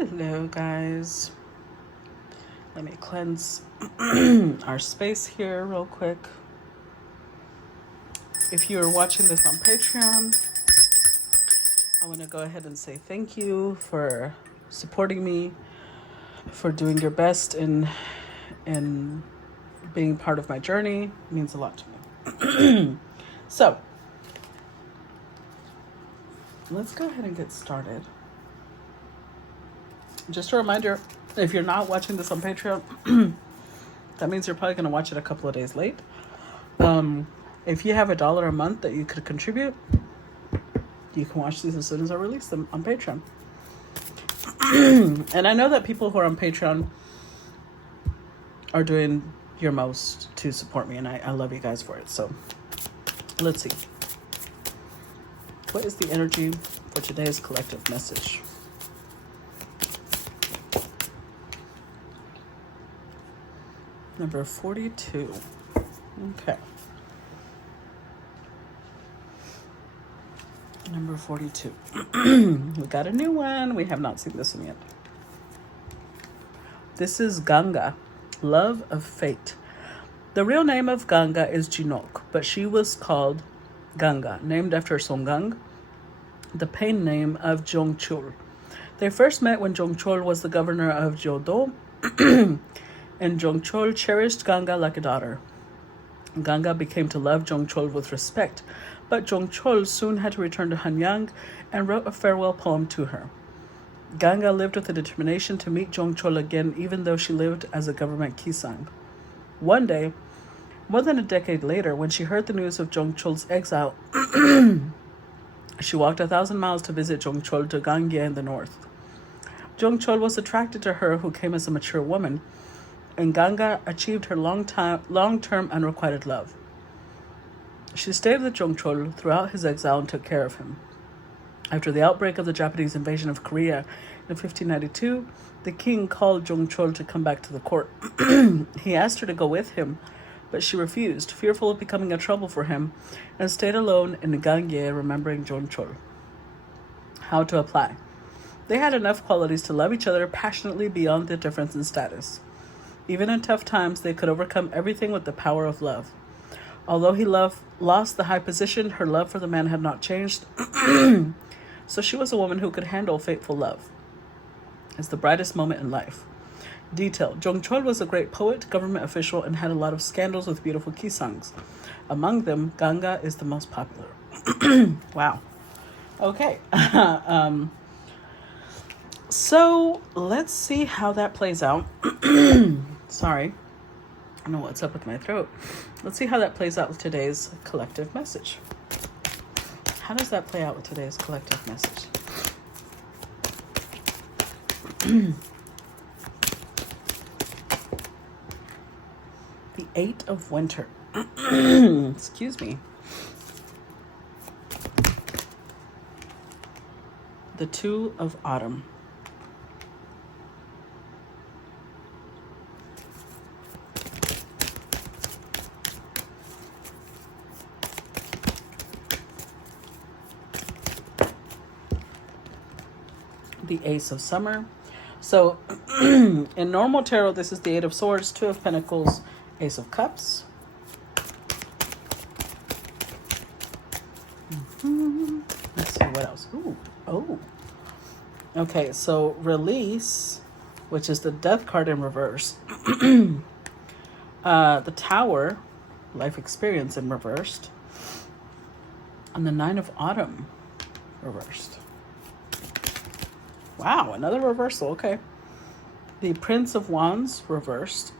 Hello guys, let me cleanse our space here real quick. If you're watching this on Patreon, I want to go ahead and say thank you for supporting me, for doing your best in being part of my journey. It means a lot to me. So let's go ahead and get started. Just a reminder, if you're not watching this on Patreon, that means you're probably going to watch it a couple of days late. If you have $1 a month that you could contribute, you can watch these as soon as I release them on Patreon. And I know that people who are on Patreon are doing your most to support me, and I love you guys for it. So let's see. What is the energy for today's collective message? Number 42. Okay. Number 42. We got a new one. We have not seen this one yet. This is Ganga, Love of Fate. The real name of Ganga is Jinok, but she was called Ganga, named after Songang, the pain name of Jongchul. They first met when Jongchul was the governor of Jodo, and Jongchul cherished Ganga like a daughter. Ganga became to love Jongchul with respect, but Jongchul soon had to return to Hanyang and wrote a farewell poem to her. Ganga lived with the determination to meet Jongchul again, even though she lived as a government Gisaeng. One day, more than a decade later, when she heard the news of Jongchul's exile, she walked 1,000 miles to visit Jongchul to Ganga in the north. Jongchul was attracted to her, who came as a mature woman, and Ganga achieved her long-term unrequited love. She stayed with Jongchul throughout his exile and took care of him. After the outbreak of the Japanese invasion of Korea in 1592, the king called Jongchul to come back to the court. He asked her to go with him, but she refused, fearful of becoming a trouble for him, and stayed alone in Ganga, remembering Jongchul. How to apply. They had enough qualities to love each other passionately beyond the difference in status. Even in tough times, they could overcome everything with the power of love. Although he lost the high position, her love for the man had not changed, so she was a woman who could handle faithful love. It's the brightest moment in life. Detail. Jongchul was a great poet, government official, and had a lot of scandals with beautiful Gisaengs. Among them, Ganga is the most popular. Wow. Okay. So let's see how that plays out. Sorry. I don't know what's up with my throat. Let's see how that plays out with today's collective message. How does that play out with today's collective message? The 8 of Winter. Excuse me. The 2 of Autumn. The Ace of Summer. So in normal tarot, this is the 8 of Swords, 2 of Pentacles, Ace of Cups. Let's see what else. Ooh, oh. Okay, so Release, which is the Death card in reverse. The Tower, Life Experience in reversed. And the 9 of Autumn reversed. Wow, another reversal. Okay. The Prince of Wands reversed,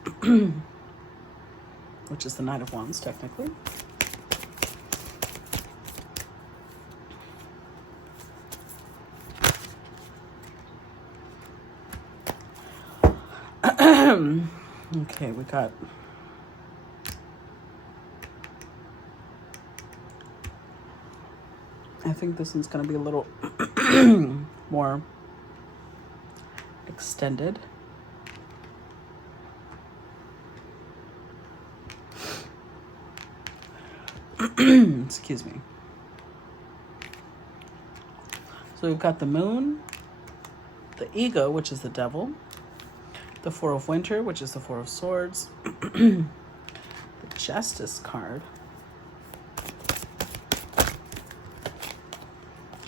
which is the Knight of Wands, technically. Okay, we got... I think this one's going to be a little more extended. Excuse me. So we've got the Moon, the ego, which is the devil, the Four of Winter, which is the Four of Swords, the Justice card,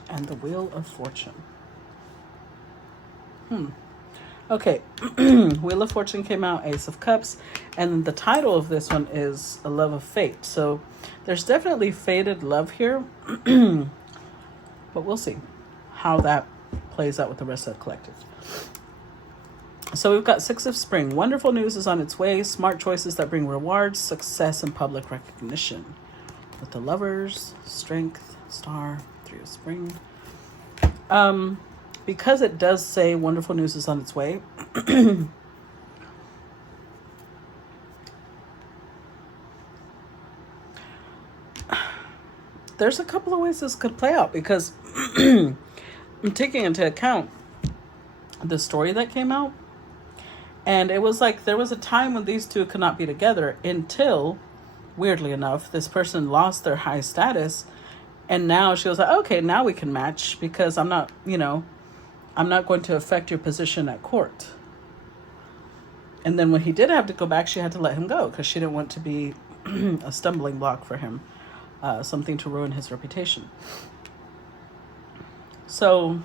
and the Wheel of Fortune. Okay, Wheel of Fortune came out, Ace of Cups, and the title of this one is A Love of Fate. So there's definitely fated love here, but we'll see how that plays out with the rest of the collective. So we've got Six of Spring. Wonderful news is on its way. Smart choices that bring rewards, success, and public recognition. With the Lovers, Strength, Star, Three of Spring. Because it does say wonderful news is on its way, there's a couple of ways this could play out, because I'm taking into account the story that came out. And it was like there was a time when these two could not be together until, weirdly enough, this person lost their high status. And now she was like, okay, now we can match, because I'm not, I'm not going to affect your position at court. And then when he did have to go back, she had to let him go because she didn't want to be a stumbling block for him, something to ruin his reputation. So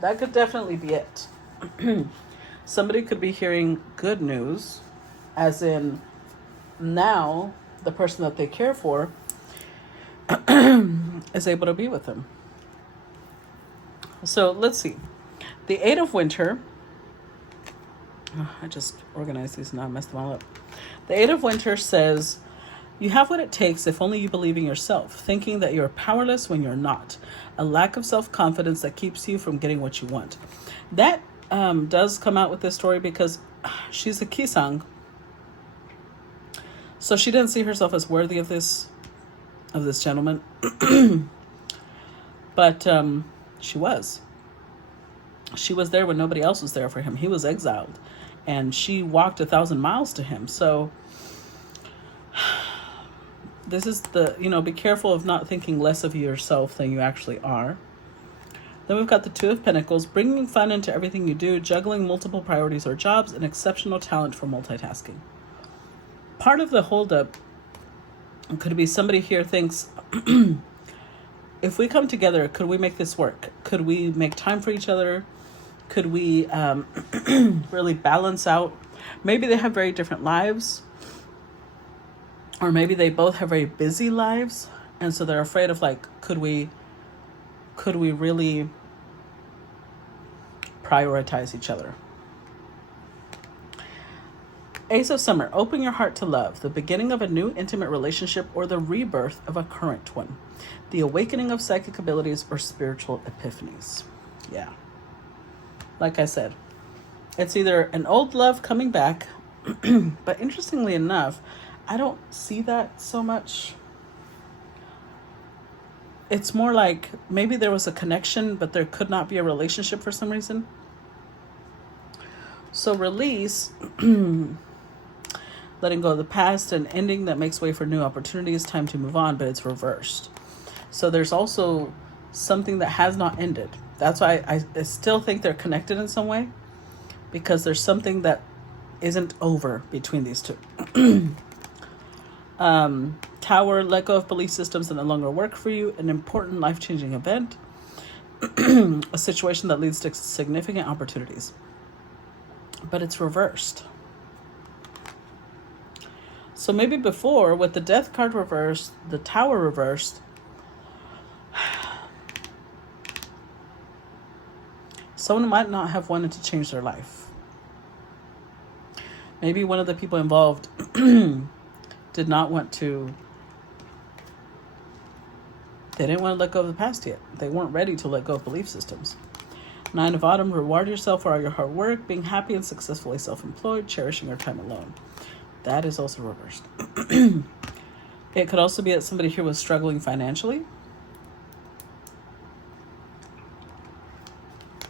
that could definitely be it. Somebody could be hearing good news, as in now the person that they care for is able to be with them. So let's see. The Eight of Winter. I just organized these and I messed them all up. The Eight of Winter says, you have what it takes if only you believe in yourself, thinking that you're powerless when you're not. A lack of self-confidence that keeps you from getting what you want. That does come out with this story because she's a Gisaeng. So she didn't see herself as worthy of this gentleman. But she was. She was there when nobody else was there for him. He was exiled. And she walked 1,000 miles to him. So this is the, be careful of not thinking less of yourself than you actually are. Then we've got the Two of Pentacles, bringing fun into everything you do, juggling multiple priorities or jobs, and exceptional talent for multitasking. Part of the holdup could be somebody here thinks, if we come together, could we make this work? Could we make time for each other? Could we really balance out? Maybe they have very different lives. Or maybe they both have very busy lives. And so they're afraid of could we really prioritize each other? Ace of Summer, open your heart to love, the beginning of a new intimate relationship or the rebirth of a current one. The awakening of psychic abilities or spiritual epiphanies. Yeah. Like I said, it's either an old love coming back, but interestingly enough, I don't see that so much. It's more like maybe there was a connection, but there could not be a relationship for some reason. So release, letting go of the past, and ending that makes way for new opportunities, time to move on, but it's reversed. So there's also something that has not ended. That's why I still think they're connected in some way, because there's something that isn't over between these two. Tower, let go of belief systems that no longer work for you, an important life-changing event, a situation that leads to significant opportunities. But it's reversed. So maybe before, with the Death card reversed, the Tower reversed, someone might not have wanted to change their life. Maybe one of the people involved did not want to, they didn't want to let go of the past yet. They weren't ready to let go of belief systems. Nine of Autumn, reward yourself for all your hard work, being happy and successfully self-employed, cherishing your time alone. That is also reversed. It could also be that somebody here was struggling financially.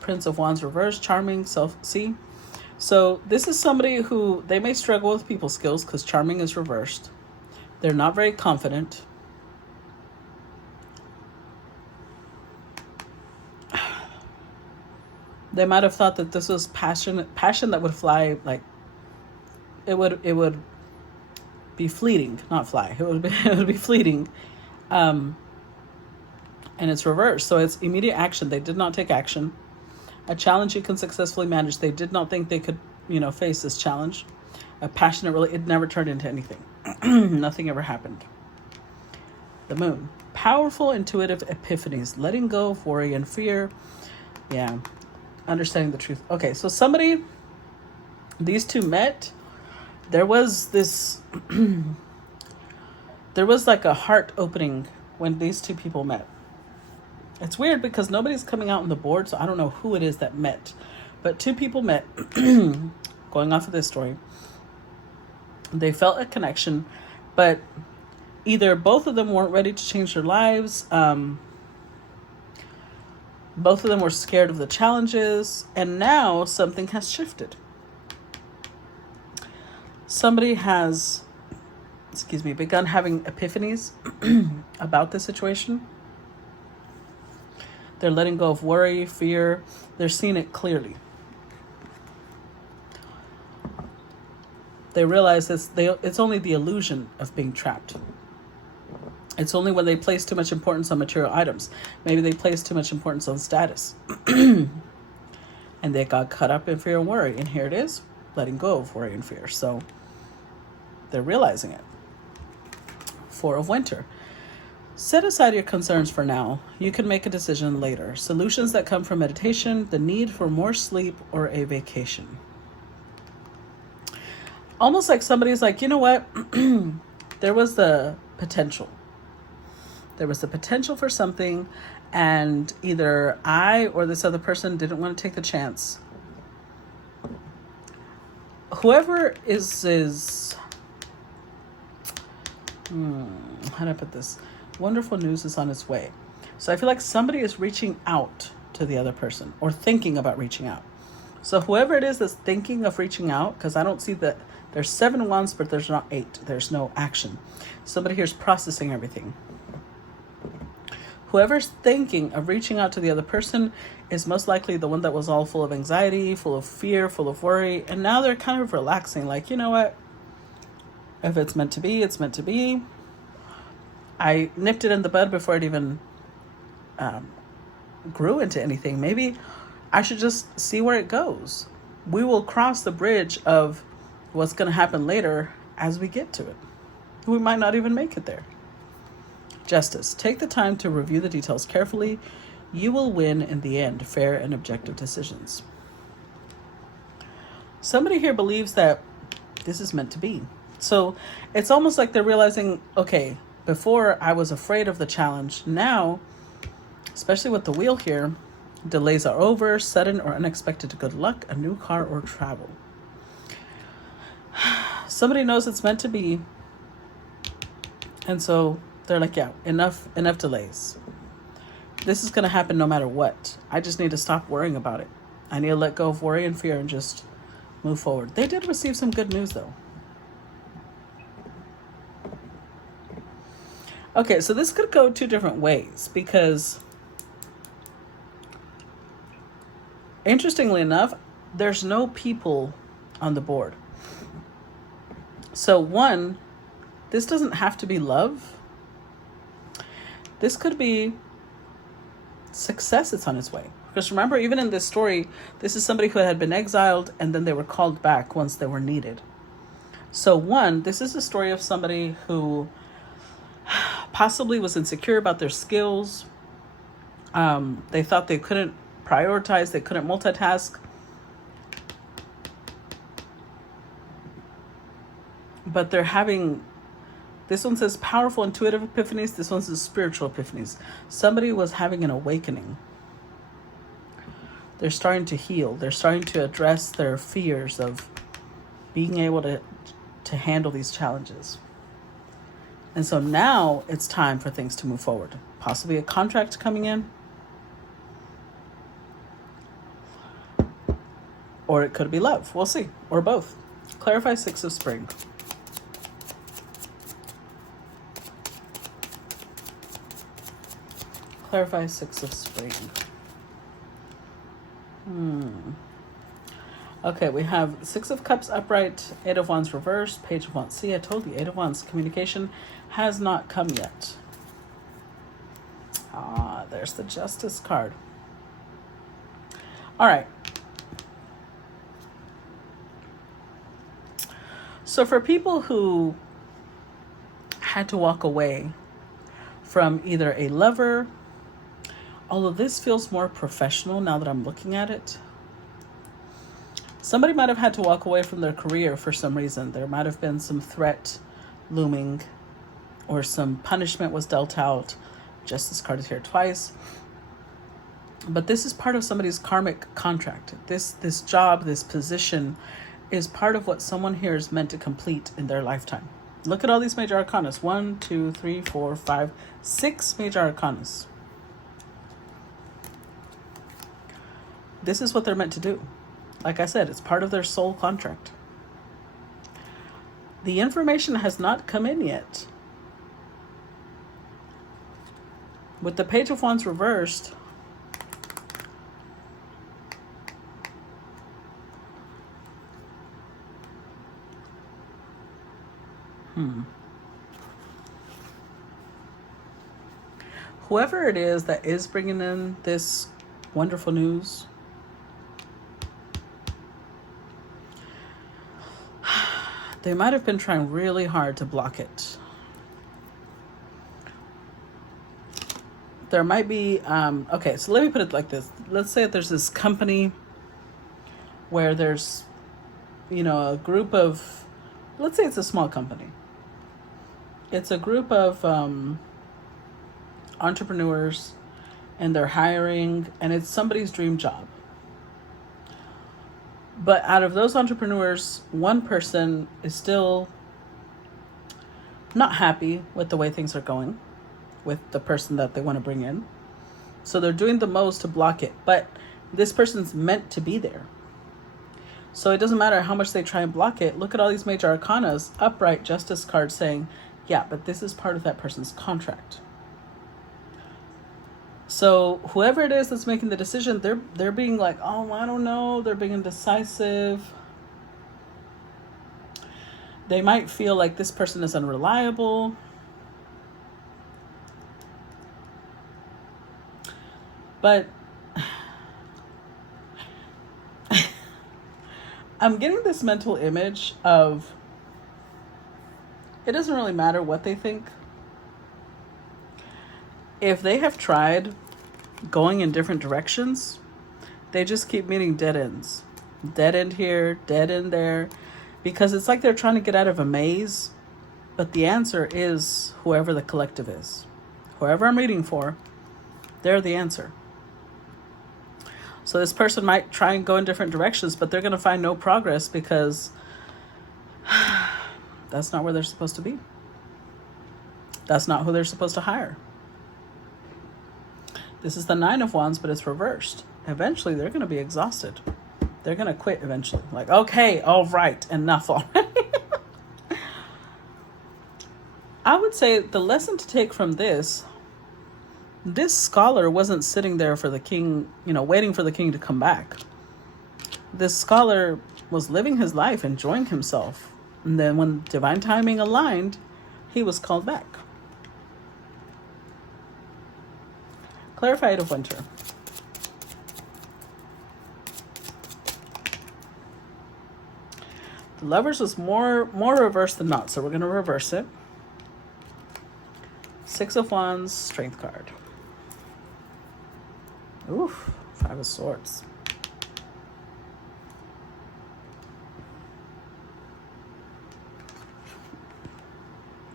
Prince of Wands reversed, charming, see. So this is somebody who, they may struggle with people skills because charming is reversed. They're not very confident. They might have thought that this was passion that would fly, like it would be fleeting, not fly. It would be fleeting, and it's reversed. So it's immediate action. They did not take action. A challenge you can successfully manage. They did not think they could, face this challenge. A passionate, really, it never turned into anything. Nothing ever happened. The moon. Powerful intuitive epiphanies. Letting go of worry and fear. Yeah. Understanding the truth. Okay, so these two met. There was this, there was like a heart opening when these two people met. It's weird because nobody's coming out on the board, so I don't know who it is that met. But two people met, going off of this story. They felt a connection, but either both of them weren't ready to change their lives. Both of them were scared of the challenges, and now something has shifted. Somebody has, begun having epiphanies about the situation. They're letting go of worry, fear. They're seeing it clearly. They realize it's only the illusion of being trapped. It's only when they place too much importance on material items. Maybe they place too much importance on status. And they got caught up in fear and worry. And here it is, letting go of worry and fear. So they're realizing it. Four of Winter. Set aside your concerns for now. You can make a decision later. Solutions that come from meditation, the need for more sleep, or a vacation. Almost like somebody's like, you know what? There was the potential. There was the potential for something, and either I or this other person didn't want to take the chance. Whoever is how do I put this? Wonderful news is on its way. So I feel like somebody is reaching out to the other person or thinking about reaching out. So whoever it is that's thinking of reaching out, because I don't see that there's 7 wands, but there's not 8. There's no action. Somebody here is processing everything. Whoever's thinking of reaching out to the other person is most likely the one that was all full of anxiety, full of fear, full of worry. And now they're kind of relaxing. Like, you know what? If it's meant to be, it's meant to be. I nipped it in the bud before it even grew into anything. Maybe I should just see where it goes. We will cross the bridge of what's going to happen later as we get to it. We might not even make it there. Justice. Take the time to review the details carefully. You will win in the end. Fair and objective decisions. Somebody here believes that this is meant to be. So it's almost like they're realizing, okay, before I was afraid of the challenge. Now, especially with the wheel here, delays are over, sudden or unexpected good luck, a new car or travel. Somebody knows it's meant to be. And so they're like, yeah, enough delays. This is going to happen no matter what. I just need to stop worrying about it. I need to let go of worry and fear and just move forward. They did receive some good news though. Okay, so this could go 2 different ways because, interestingly enough, there's no people on the board. So 1, this doesn't have to be love. This could be success that's on its way. Because remember, even in this story, this is somebody who had been exiled and then they were called back once they were needed. So 1, this is a story of somebody who possibly was insecure about their skills. They thought they couldn't prioritize, they couldn't multitask. But they're having, this one says powerful intuitive epiphanies, this one says spiritual epiphanies. Somebody was having an awakening. They're starting to heal. They're starting to address their fears of being able to handle these challenges. And so now it's time for things to move forward. Possibly a contract coming in. Or it could be love. We'll see. Or both. Clarify 6 of Spring. Clarify 6 of Spring. Okay, we have Six of Cups upright, Eight of Wands reversed, Page of Wands. See, I told you, Eight of Wands. Communication has not come yet. Ah, there's the Justice card. All right. So for people who had to walk away from either a lover, although this feels more professional now that I'm looking at it, somebody might have had to walk away from their career for some reason. There might have been some threat looming or some punishment was dealt out. Justice card is here twice. But this is part of somebody's karmic contract. This job, this position is part of what someone here is meant to complete in their lifetime. Look at all these major arcanas. 1, 2, 3, 4, 5, 6 major arcanas. This is what they're meant to do. Like I said, it's part of their soul contract. The information has not come in yet. With the Page of Wands reversed, whoever it is that is bringing in this wonderful news, they might have been trying really hard to block it. There might be, okay, so let me put it like this. Let's say that there's this company where there's, a group of, let's say it's a small company. It's a group of entrepreneurs and they're hiring and it's somebody's dream job. But out of those entrepreneurs, one person is still not happy with the way things are going with the person that they want to bring in. So they're doing the most to block it. But this person's meant to be there. So it doesn't matter how much they try and block it. Look at all these major arcanas. Upright, Justice card saying, yeah, but this is part of that person's contract. So whoever it is that's making the decision, they're being like, oh, I don't know. They're being indecisive. They might feel like this person is unreliable. But I'm getting this mental image of it doesn't really matter what they think. If they have tried going in different directions, they just keep meeting dead ends. Dead end here, dead end there. Because it's like they're trying to get out of a maze. But the answer is whoever the collective is. Whoever I'm reading for, they're the answer. So this person might try and go in different directions, but they're going to find no progress because that's not where they're supposed to be. That's not who they're supposed to hire. This is the Nine of Wands, but it's reversed. Eventually, they're going to be exhausted. They're going to quit eventually. Like, okay, all right, enough already. I would say the lesson to take from this scholar wasn't sitting there for the king, waiting for the king to come back. This scholar was living his life, enjoying himself. And then when divine timing aligned, he was called back. Clarified of Winter. The Lovers was more reversed than not, so we're going to reverse it. Six of Wands, Strength card. Oof, Five of Swords.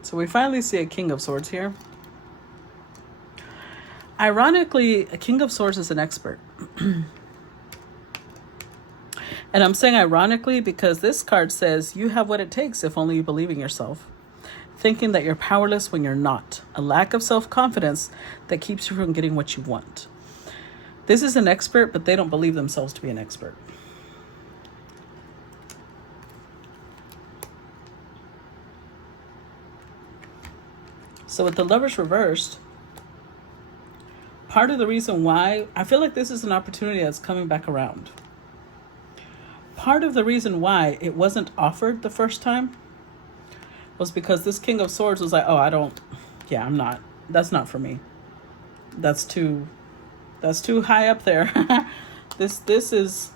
So we finally see a King of Swords here. Ironically, a King of Swords is an expert. And I'm saying ironically because this card says you have what it takes if only you believe in yourself. Thinking that you're powerless when you're not. A lack of self-confidence that keeps you from getting what you want. This is an expert, but they don't believe themselves to be an expert. So with the Lovers reversed, part of the reason why I feel like this is an opportunity that's coming back around. Part of the reason why it wasn't offered the first time was because this King of Swords was like, oh, I'm not, that's not for me. That's too high up there. This is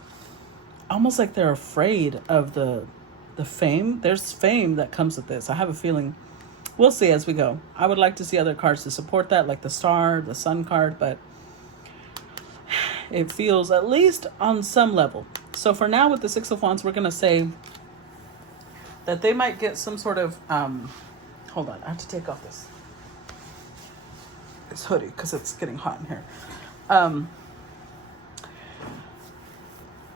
almost like they're afraid of the fame. There's fame that comes with this. I have a feeling we'll see as we go. I would like to see other cards to support that, like the Star, the Sun card, but it feels at least on some level. So for now with the Six of Wands, we're going to say that they might get some sort of, hold on, I have to take off this hoodie because it's getting hot in here.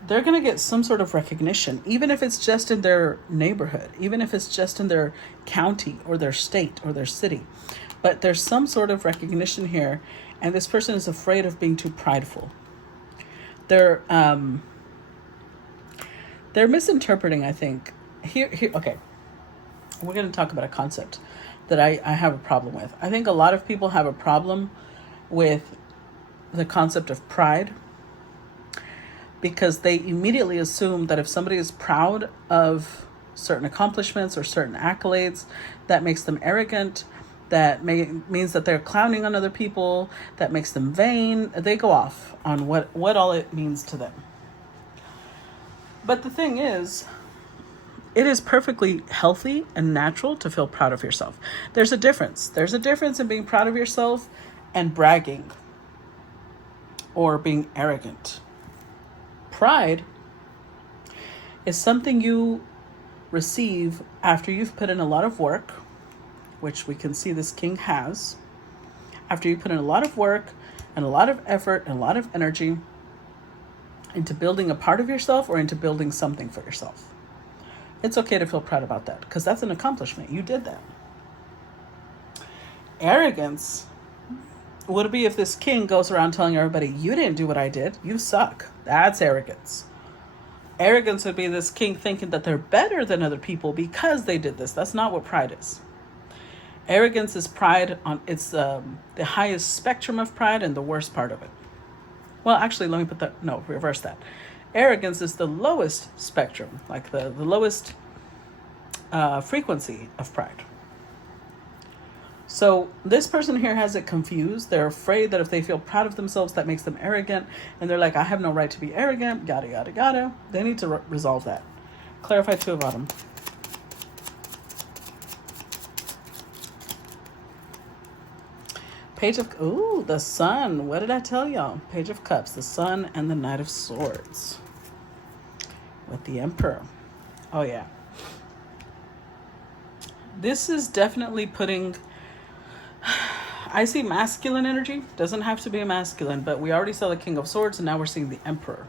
They're going to get some sort of recognition, even if it's just in their neighborhood, even if it's just in their county or their state or their city. But there's some sort of recognition here, and this person is afraid of being too prideful. They're misinterpreting, I think. Here, okay. We're going to talk about a concept that I have a problem with. I think a lot of people have a problem with the concept of pride, because they immediately assume that if somebody is proud of certain accomplishments or certain accolades, that makes them arrogant, that means that they're clowning on other people, that makes them vain. They go off on what all it means to them. But the thing is, it is perfectly healthy and natural to feel proud of yourself. There's a difference. There's a difference in being proud of yourself and bragging or being arrogant. Pride is something you receive after you've put in a lot of work, which we can see this king has. After you put in a lot of work and a lot of effort and a lot of energy into building a part of yourself or into building something for yourself. It's okay to feel proud about that because that's an accomplishment. You did that. Arrogance would be if this king goes around telling everybody, you didn't do what I did. You suck. That's arrogance. Arrogance would be this king thinking that they're better than other people because they did this. That's not what pride is. Arrogance is pride on it's the highest spectrum of pride and the worst part of it. Well, actually, let me reverse that. Arrogance is the lowest spectrum, like the lowest frequency of pride. So this person here has it confused. They're afraid that if they feel proud of themselves, that makes them arrogant. And they're like, I have no right to be arrogant, yada, yada, yada. They need to resolve that. Clarify Two of Bottom. Page of, the Sun. What did I tell y'all? Page of Cups, the Sun, and the Knight of Swords. With the Emperor. Oh, yeah. This is definitely putting... I see masculine energy. Doesn't have to be a masculine, but we already saw the King of Swords, and now we're seeing the Emperor.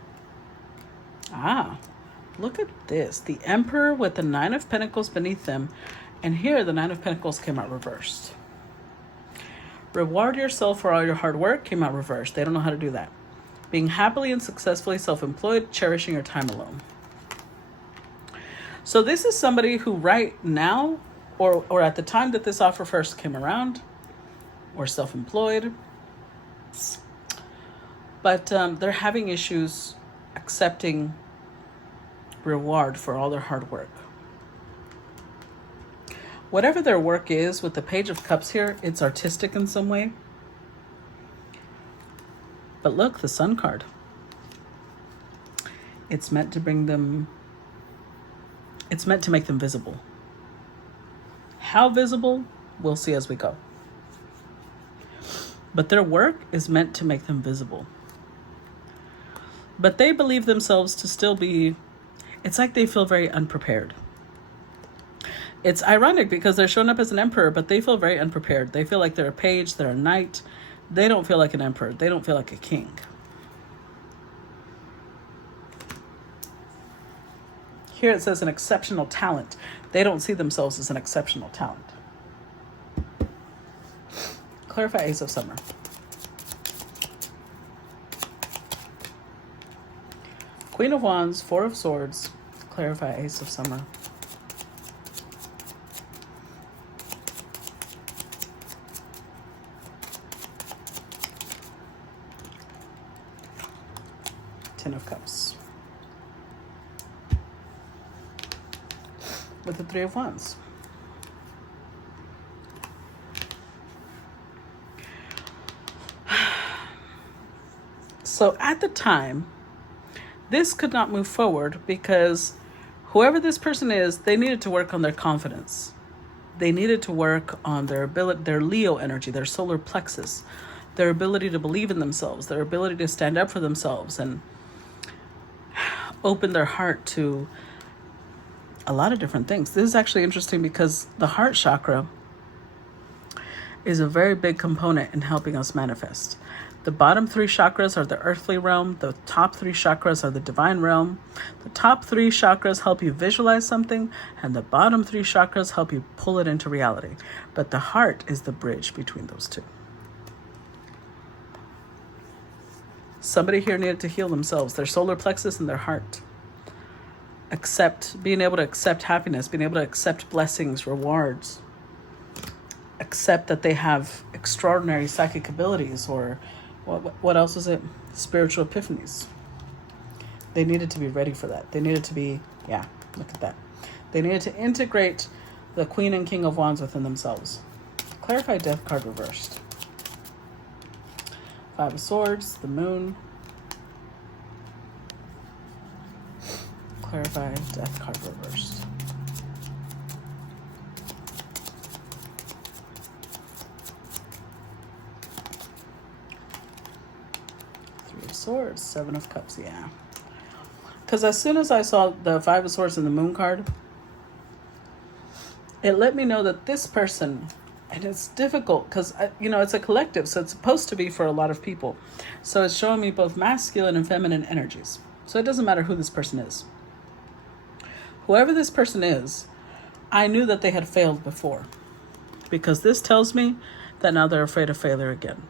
Look at this. The Emperor with the Nine of Pentacles beneath them, and here the Nine of Pentacles came out reversed. Reward yourself for all your hard work came out reversed. They don't know how to do that. Being happily and successfully self-employed, cherishing your time alone. So this is somebody who right now, or at the time that this offer first came around, or self-employed, but they're having issues accepting reward for all their hard work. Whatever their work is, with the Page of Cups here, it's artistic in some way. But look, the Sun card. It's meant to bring them, it's meant to make them visible. How visible, we'll see as we go. But their work is meant to make them visible. But they believe themselves to still be, it's like they feel very unprepared. It's ironic because they're showing up as an emperor, but they feel very unprepared. They feel like they're a page, they're a knight. They don't feel like an emperor. They don't feel like a king. Here it says an exceptional talent. They don't see themselves as an exceptional talent. Clarify Ace of Summer. Queen of Wands, Four of Swords. Clarify Ace of Summer. Ten of Cups. With the Three of Wands. So at the time, this could not move forward because whoever this person is, they needed to work on their confidence. They needed to work on their ability, their Leo energy, their solar plexus, their ability to believe in themselves, their ability to stand up for themselves and open their heart to a lot of different things. This is actually interesting because the heart chakra is a very big component in helping us manifest. The bottom three chakras are the earthly realm. The top three chakras are the divine realm. The top three chakras help you visualize something, and the bottom three chakras help you pull it into reality. But the heart is the bridge between those two. Somebody here needed to heal themselves, their solar plexus and their heart. Being able to accept happiness, being able to accept blessings, rewards. Accept that they have extraordinary psychic abilities, or what else is it? Spiritual epiphanies. They needed to be ready for that. They needed to be, look at that. They needed to integrate the Queen and King of Wands within themselves. Clarify Death card reversed. Five of Swords, the Moon. Clarify Death card reversed. Three of Swords, Seven of Cups, yeah. Because as soon as I saw the Five of Swords and the Moon card, it let me know that this person, and it's difficult because, it's a collective, so it's supposed to be for a lot of people. So it's showing me both masculine and feminine energies. So it doesn't matter who this person is. Whoever this person is, I knew that they had failed before, because this tells me that now they're afraid of failure again.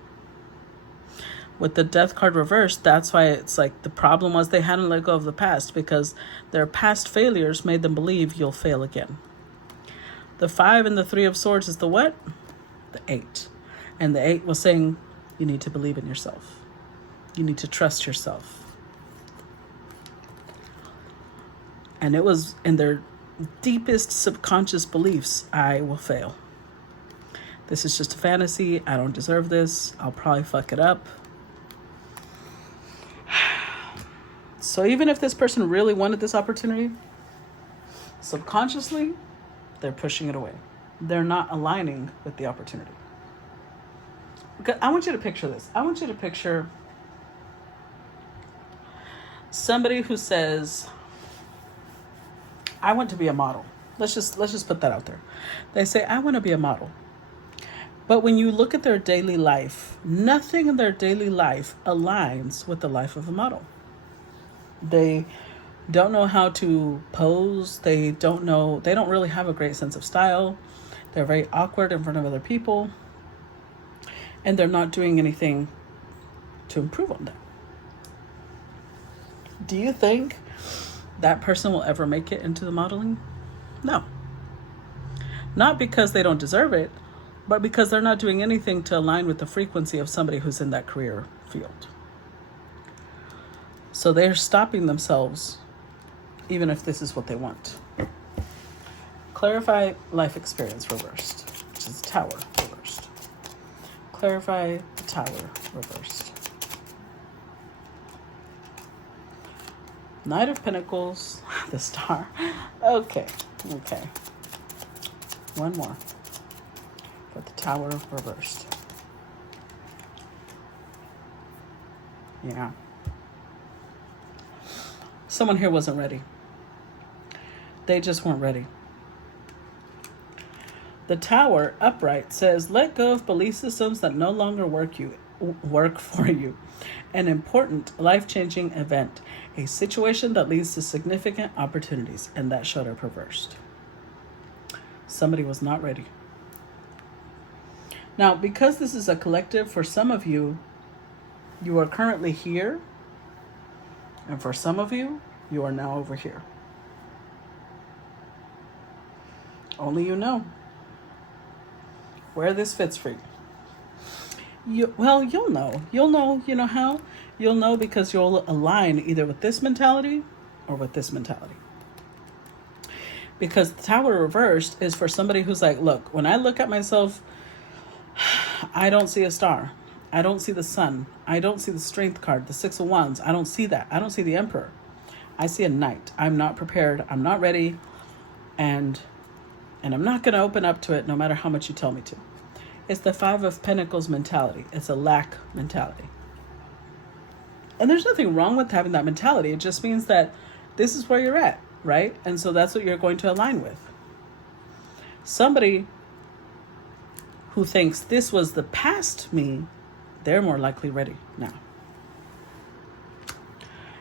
With the Death card reversed, that's why it's like the problem was they hadn't let go of the past, because their past failures made them believe you'll fail again. The 5 and the 3 of Swords is the what? The 8. And the 8 was saying you need to believe in yourself. You need to trust yourself. And it was in their deepest subconscious beliefs, I will fail. This is just a fantasy. I don't deserve this. I'll probably fuck it up. So even if this person really wanted this opportunity, subconsciously, they're pushing it away. They're not aligning with the opportunity. I want you to picture this. I want you to picture somebody who says, I want to be a model. Let's just put that out there. They say, I want to be a model. But when you look at their daily life, nothing in their daily life aligns with the life of a model. They don't know how to pose. They don't really have a great sense of style. They're very awkward in front of other people. And they're not doing anything to improve on that. Do you think that person will ever make it into the modeling? No. Not because they don't deserve it, but because they're not doing anything to align with the frequency of somebody who's in that career field. So they're stopping themselves, even if this is what they want. Clarify life experience reversed, which is the Tower reversed. Clarify the Tower reversed. Knight of Pentacles, the Star. Okay. One more. But the Tower reversed. Yeah. Someone here wasn't ready. They just weren't ready. The Tower upright says, let go of belief systems that no longer work for you. An important life-changing event. A situation that leads to significant opportunities. And that showed up reversed. Somebody was not ready. Now, because this is a collective, for some of you, you are currently here. And for some of you, you are now over here. Only you know where this fits for you. You'll know. You'll know how? You'll know because you'll align either with this mentality or with this mentality. Because the Tower reversed is for somebody who's like, look, when I look at myself, I don't see a star. I don't see the sun. I don't see the strength card, the Six of Wands. I don't see that. I don't see the Emperor. I see a Knight. I'm not prepared. I'm not ready. And I'm not going to open up to it no matter how much you tell me to. It's the Five of Pentacles mentality. It's a lack mentality. And there's nothing wrong with having that mentality. It just means that this is where you're at, right? And so that's what you're going to align with. Somebody who thinks this was the past me, they're more likely ready now.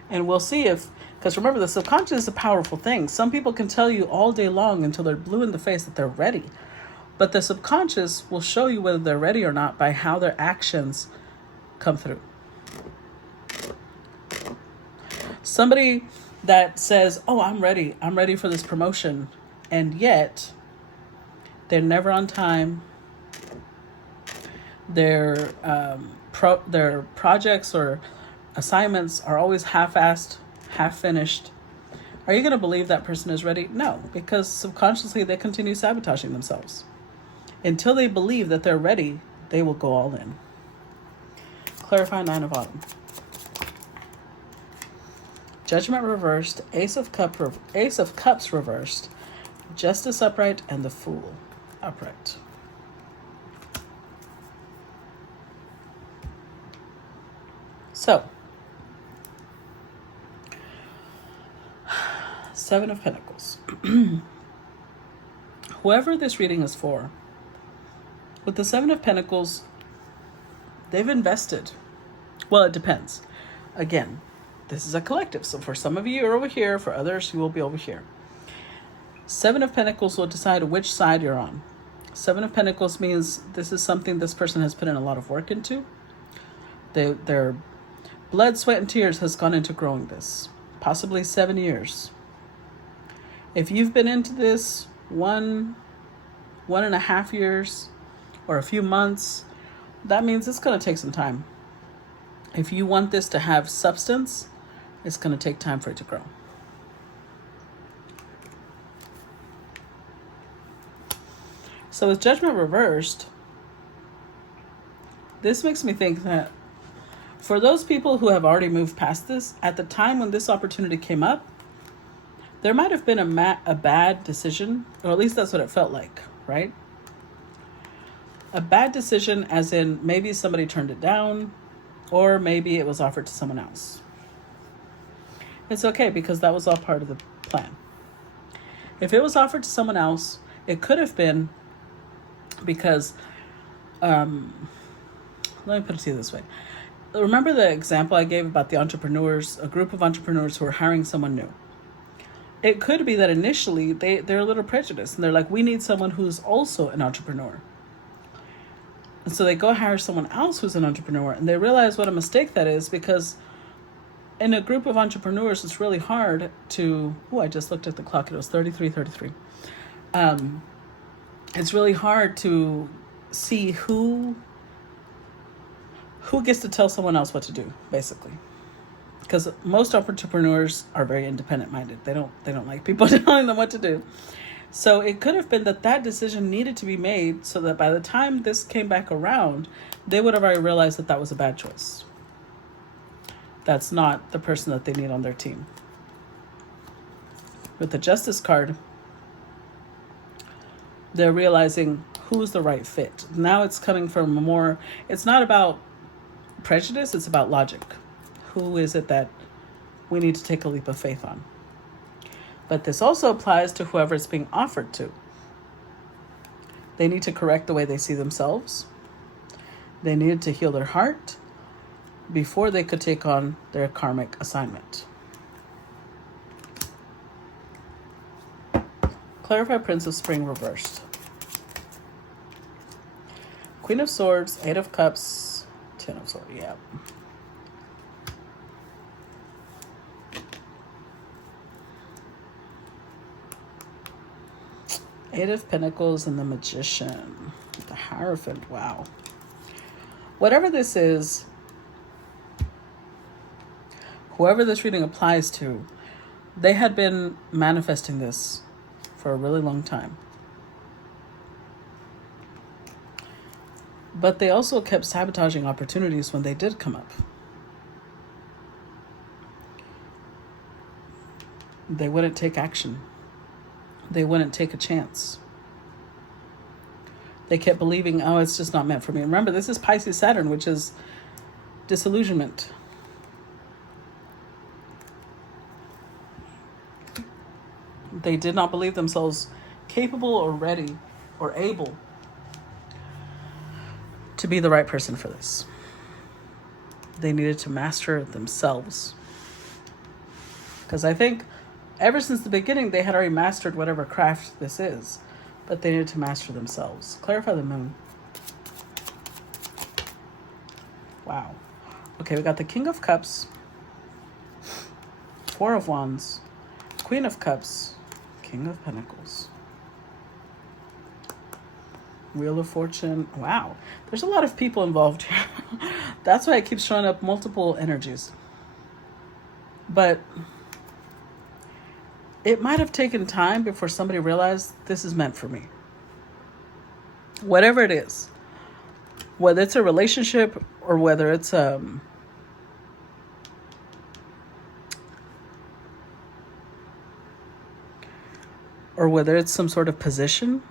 And we'll see if, because remember, the subconscious is a powerful thing. Some people can tell you all day long until they're blue in the face that they're ready. But the subconscious will show you whether they're ready or not by how their actions come through. Somebody that says, oh, I'm ready for this promotion, and yet they're never on time. Their projects or assignments are always half-assed, half-finished. Are you going to believe that person is ready? No, because subconsciously they continue sabotaging themselves. Until they believe that they're ready, they will go all in. Clarify Nine of Autumn. Judgment reversed, Ace of Cups reversed, Justice upright, and the Fool upright. So, Seven of Pentacles. Whoever this reading is for, with the Seven of Pentacles, they've invested. Well, it depends. Again, this is a collective. So for some of you, you're over here. For others, you will be over here. Seven of Pentacles will decide which side you're on. Seven of Pentacles means this is something this person has put in a lot of work into. Their blood, sweat, and tears has gone into growing this. Possibly 7 years. If you've been into this 1.5 years, or a few months, that means it's going to take some time. If you want this to have substance, it's going to take time for it to grow. So with Judgment reversed, this makes me think that for those people who have already moved past this, at the time when this opportunity came up, there might have been a bad decision, or at least that's what it felt like, right? A bad decision as in maybe somebody turned it down, or maybe it was offered to someone else. It's okay because that was all part of the plan. If it was offered to someone else, it could have been because, let me put it to you this way. Remember the example I gave about the entrepreneurs, a group of entrepreneurs who are hiring someone new. It could be that initially they're a little prejudiced and they're like, we need someone who's also an entrepreneur. And so they go hire someone else who's an entrepreneur, and they realize what a mistake that is, because in a group of entrepreneurs, it's really hard to, I just looked at the clock. It was 33:33. It's really hard to see who gets to tell someone else what to do, basically. Because most entrepreneurs are very independent minded. They don't like people telling them what to do. So it could have been that decision needed to be made so that by the time this came back around, they would have already realized that was a bad choice. That's not the person that they need on their team. With the Justice card, they're realizing who's the right fit. Now it's coming from it's not about prejudice, it's about logic. Who is it that we need to take a leap of faith on? But this also applies to whoever it's being offered to. They need to correct the way they see themselves. They needed to heal their heart before they could take on their karmic assignment. Clarify Prince of Spring reversed. Queen of Swords, Eight of Cups, Ten of Swords, yeah. Eight of Pentacles and the Magician. The Hierophant, wow. Whatever this is, whoever this reading applies to, they had been manifesting this for a really long time. But they also kept sabotaging opportunities when they did come up. They wouldn't take action. They wouldn't take a chance. They kept believing, oh, it's just not meant for me. And remember, this is Pisces Saturn, which is disillusionment. They did not believe themselves capable or ready or able to be the right person for this. They needed to master themselves. Because I think ever since the beginning, they had already mastered whatever craft this is. But they needed to master themselves. Clarify the moon. Wow. Okay, we got the King of Cups, Four of Wands, Queen of Cups, King of Pentacles, Wheel of Fortune. Wow. There's a lot of people involved here. That's why it keeps showing up multiple energies. But it might have taken time before somebody realized this is meant for me. Whatever it is, whether it's a relationship or whether it's or whether it's some sort of position,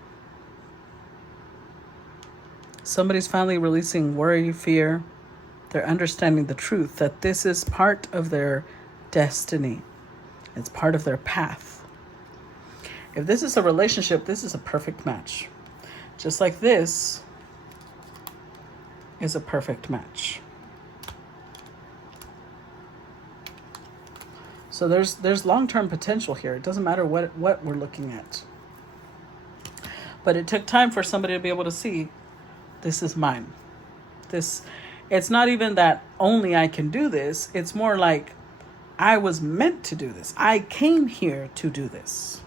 somebody's finally releasing worry, fear. They're understanding the truth that this is part of their destiny. It's part of their path. If this is a relationship, this is a perfect match. Just like this is a perfect match. So there's long-term potential here. It doesn't matter what we're looking at. But it took time for somebody to be able to see, this is mine. It's not even that only I can do this. It's more like, I was meant to do this. I came here to do this.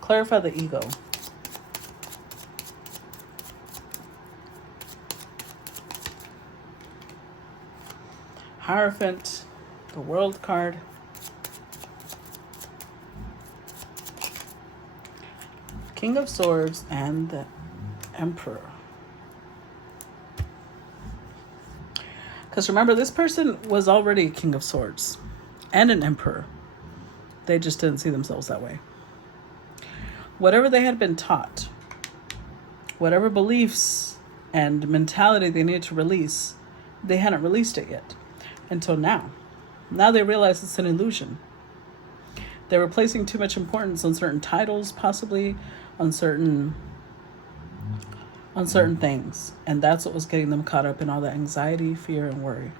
Clarify the ego. Hierophant, the World card. King of Swords and the Emperor. Because remember, this person was already a King of Swords and an Emperor. They just didn't see themselves that way. Whatever they had been taught, whatever beliefs and mentality they needed to release, they hadn't released it yet until now. Now they realize it's an illusion. They were placing too much importance on certain titles, possibly on certain things. And that's what was getting them caught up in all the anxiety, fear, and worry.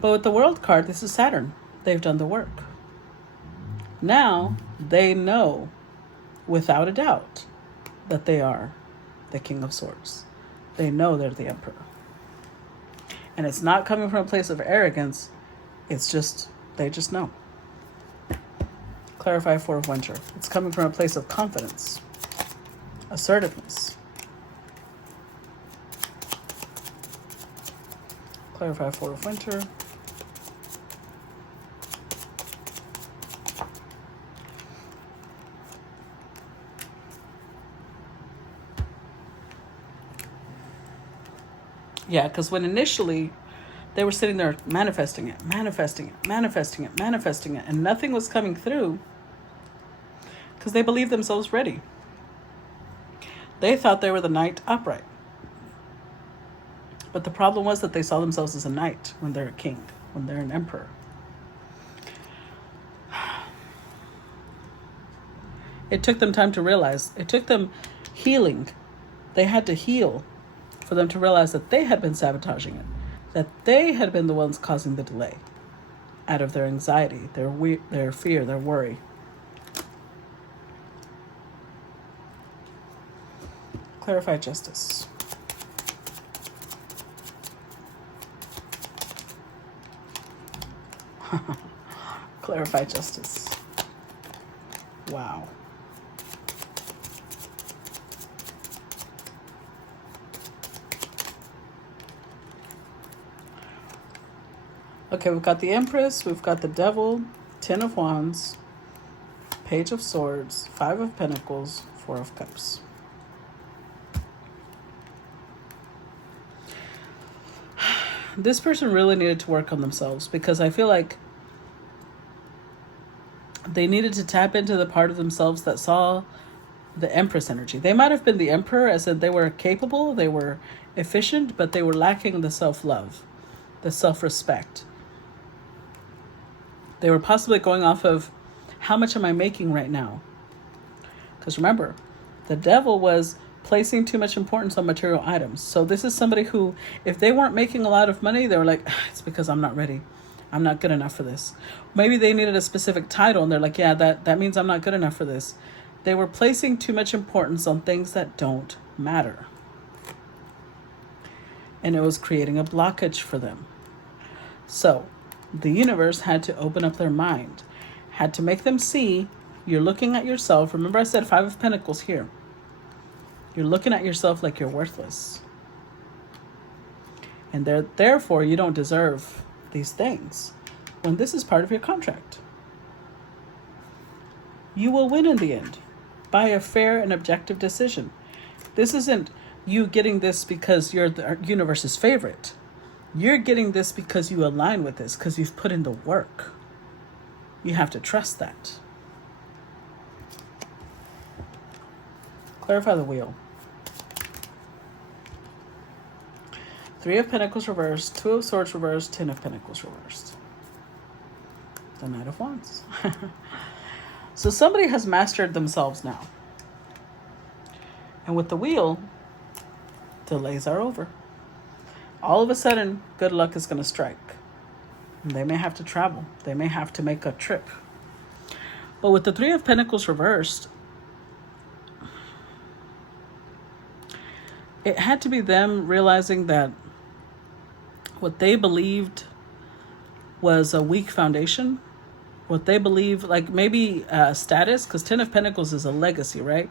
But with the World card, this is Saturn. They've done the work. Now they know without a doubt that they are the King of Swords. They know they're the Emperor. And it's not coming from a place of arrogance. It's just, they just know. Clarify Four of Winter. It's coming from a place of confidence, assertiveness. Clarify Four of Winter. Yeah, because when initially they were sitting there manifesting it, and nothing was coming through because they believed themselves ready. They thought they were the knight upright. But the problem was that they saw themselves as a knight when they're a king, when they're an emperor. It took them time to realize. It took them healing. They had to heal for them to realize that they had been sabotaging it, that they had been the ones causing the delay out of their anxiety, their fear, their worry. Clarify justice. Clarify justice. Wow. Okay, we've got the Empress, we've got the Devil, Ten of Wands, Page of Swords, Five of Pentacles, Four of Cups. This person really needed to work on themselves, because I feel like they needed to tap into the part of themselves that saw the Empress energy. They might have been the Emperor, as in they were capable, they were efficient, but they were lacking the self-love, the self-respect. They were possibly going off of, how much am I making right now? Because remember, the Devil was placing too much importance on material items. So this is somebody who, if they weren't making a lot of money, they were like, it's because I'm not ready. I'm not good enough for this. Maybe they needed a specific title and they're like, yeah, that means I'm not good enough for this. They were placing too much importance on things that don't matter. And it was creating a blockage for them. So the universe had to open up their mind, had to make them see, you're looking at yourself. Remember I said Five of Pentacles here. You're looking at yourself like you're worthless. And therefore you don't deserve these things, when this is part of your contract. You will win in the end by a fair and objective decision. This isn't you getting this because you're the universe's favorite. You're getting this because you align with this, because you've put in the work. You have to trust that. Clarify the wheel. Three of Pentacles reversed, Two of Swords reversed, Ten of Pentacles reversed. The Knight of Wands. So somebody has mastered themselves now. And with the wheel, delays are over. All of a sudden, good luck is going to strike. They may have to travel. They may have to make a trip. But with the Three of Pentacles reversed, it had to be them realizing that what they believed was a weak foundation, what they believe, like maybe status, because Ten of Pentacles is a legacy, right?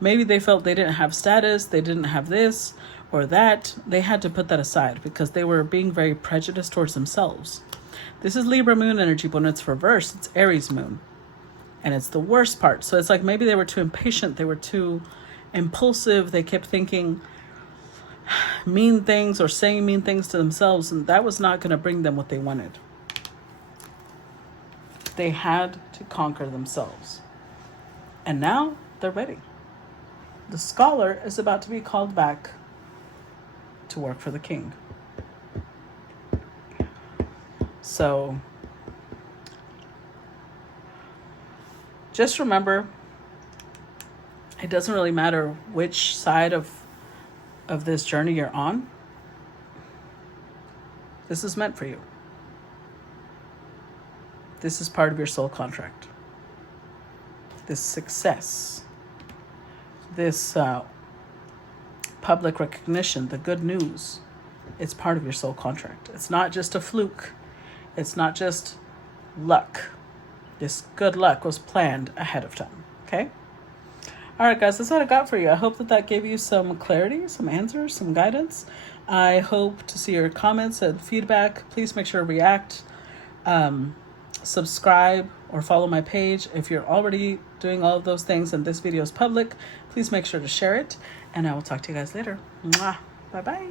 Maybe they felt they didn't have status, they didn't have this or that. They had to put that aside because they were being very prejudiced towards themselves. This is Libra moon energy, but when it's reversed, it's Aries moon. And it's the worst part. So it's like maybe they were too impatient, they were too impulsive, they kept thinking mean things or saying mean things to themselves, and that was not going to bring them what they wanted. They had to conquer themselves. And now they're ready. The scholar is about to be called back to work for the king. So just remember, it doesn't really matter which side of this journey you're on. This is meant for you. This is part of your soul contract. This success, this public recognition, the good news, it's part of your soul contract. It's not just a fluke. It's not just luck. This good luck was planned ahead of time. Okay? All right, guys, that's what I got for you. I hope that gave you some clarity, some answers, some guidance. I hope to see your comments and feedback. Please make sure to react, subscribe, or follow my page. If you're already doing all of those things and this video is public, please make sure to share it. And I will talk to you guys later. Mwah. Bye-bye.